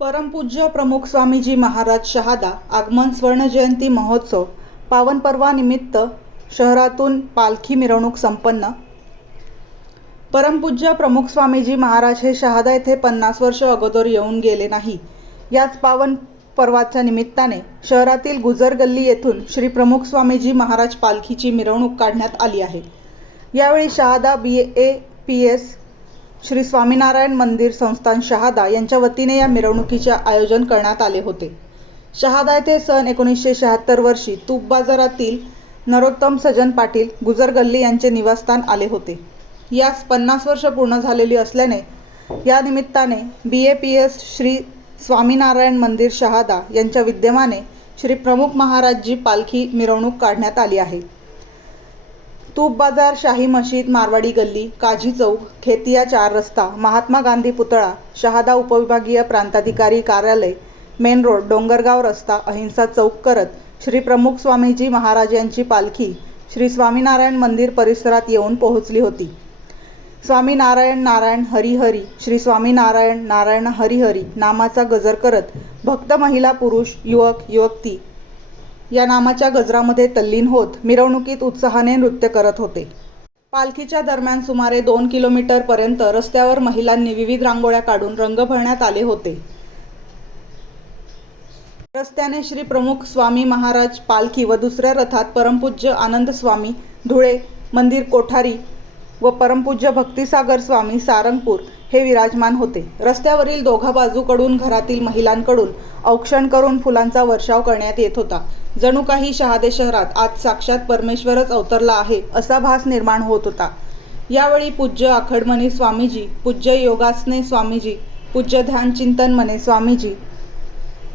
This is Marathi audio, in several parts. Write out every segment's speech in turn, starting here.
परमपूज्य प्रमुख स्वामीजी महाराज शहादा आगमन स्वर्ण जयंती महोत्सव पावन पर्वानिमित्त शहरातून पालखी मिरवणूक संपन्न। परमपूज्य प्रमुख स्वामीजी महाराज हे शहादा येथे 50 वर्ष अगोदर येऊन गेले नाही। याच पावन पर्वाच्या निमित्ताने शहरातील गुजर गल्ली येथून श्री प्रमुख स्वामीजी महाराज पालखीची मिरवणूक काढण्यात आली आहे। यावेळी शहादा BAPS श्री स्वामीनारायण मंदिर संस्थान शहादा यांच्या वतीने या मिरवणुकीचे आयोजन करण्यात आले होते। शहादा येथे सन 1976 वर्षी तूप बाजारातील नरोत्तम सजन पाटील गुजर गल्ली यांचे निवासस्थान आले होते। यास 50 वर्ष पूर्ण झालेली असल्याने या निमित्ताने BAPS श्री स्वामीनारायण मंदिर शहादा यांच्या विद्यमाने श्री प्रमुख महाराजजी पालखी मिरवणूक काढण्यात आली आहे। तूप बाजार, शाही मशीद, मारवाडी गल्ली, काझी चौक, खेतिया 4 रस्ता, महात्मा गांधी पुतळा, शहादा उपविभागीय प्रांताधिकारी कार्यालय, मेन रोड, डोंगरगाव रस्ता, अहिंसा चौक करत श्री प्रमुख स्वामीजी महाराज यांची पालखी श्री स्वामीनारायण मंदिर परिसरात येऊन पोहोचली होती। स्वामीनारायण नारायण हरी हरी, श्री स्वामीनारायण नारायण हरी हरी नामाचा गजर करत भक्त महिला, पुरुष, युवक, युवती या नामाच्या गजरामध्ये तल्लीन होत मिरवणुकीत उत्साहाने नृत्य करत होते। पालखीच्या दरम्यान सुमारे 2 किलोमीटर पर्यंत रस्त्यावर महिलांनी विविध रांगोळ्या काढून रंग भरण्यात आले होते। रस्त्याने श्री प्रमुख स्वामी महाराज पालखी व दुसऱ्या रथात परमपूज्य आनंद स्वामी धुळे मंदिर कोठारी व परमपूज्य भक्तिसागर स्वामी सारंगपूर हे विराजमान होते। रस्त्यावरील दोघा बाजूकडून घरातील महिलांकडून औक्षण करून फुलांचा वर्षाव करण्यात येत होता। जणू काही शहादे शहरात आज साक्षात परमेश्वरच अवतरला आहे असा भास निर्माण होत होता। यावेळी पूज्य आखडमणी स्वामीजी, पूज्य योगासने स्वामीजी, पूज्य ध्यानचिंतन मने स्वामीजी,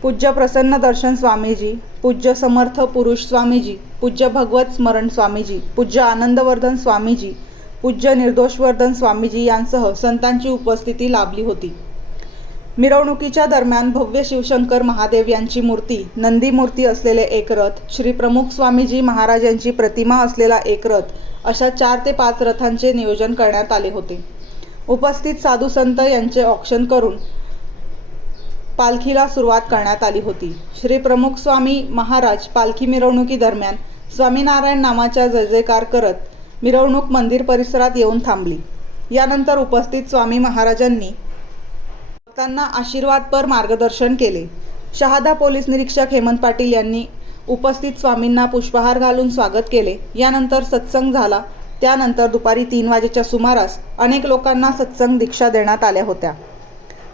पूज्य प्रसन्न दर्शन स्वामीजी, पूज्य समर्थ पुरुष स्वामीजी, पूज्य भगवत स्मरण स्वामीजी, पूज्य आनंदवर्धन स्वामीजी, पूज्य निर्दोषवर्धन स्वामीजी यांसह संतांची उपस्थिती लाभली होती। मिरवणुकीच्या दरम्यान भव्य शिवशंकर महादेव यांची मूर्ती, नंदी मूर्ती असलेले एक रथ, श्री प्रमुख स्वामीजी महाराज यांची प्रतिमा असलेला एक रथ अशा 4 ते 5 रथांचे नियोजन करण्यात आले होते। उपस्थित साधू संत यांचे औक्षण करून पालखीला सुरुवात करण्यात आली होती। श्री प्रमुख स्वामी महाराज पालखी मिरवणुकी दरम्यान स्वामीनारायण नामाचा जयजयकार करत मिरवणूक मंदिर परिसरात येऊन थांबली। यानंतर उपस्थित स्वामी महाराजांनी भक्तांना आशीर्वादपर मार्गदर्शन केले। शहादा पोलीस निरीक्षक हेमंत पाटील यांनी उपस्थित स्वामींना पुष्पहार घालून स्वागत केले। यानंतर सत्संग झाला। त्यानंतर दुपारी 3 वाजेच्या सुमारास अनेक लोकांना सत्संग दीक्षा देण्यात आल्या होत्या।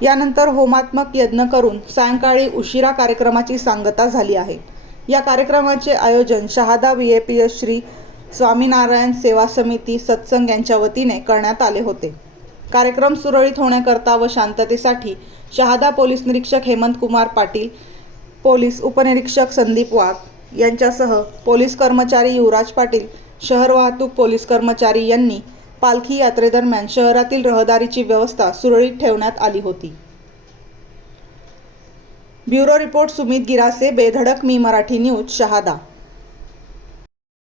यानंतर होमात्मक यज्ञ करून सायंकाळी उशिरा कार्यक्रमाची सांगता झाली आहे। या कार्यक्रमाचे आयोजन शहादा BAPS श्री स्वामीनारायण सेवा समिती सत्संग यांच्या वतीने करण्यात आले होते। कार्यक्रम सुरळीत होण्याकरता व शांततेसाठी शहादा पोलीस निरीक्षक हेमंत कुमार पाटील, पोलीस उपनिरीक्षक संदीप वाघ यांच्यासह पोलीस कर्मचारी युवराज पाटील, शहर वाहतूक पोलीस कर्मचारी यांनी पालखी यात्रेदरम्यान शहरातील रहदारीची व्यवस्था सुरळीत ठेवण्यात आली होती। ब्युरो रिपोर्ट सुमित गिरासे, बेधडक मी मराठी न्यूज, शहादा।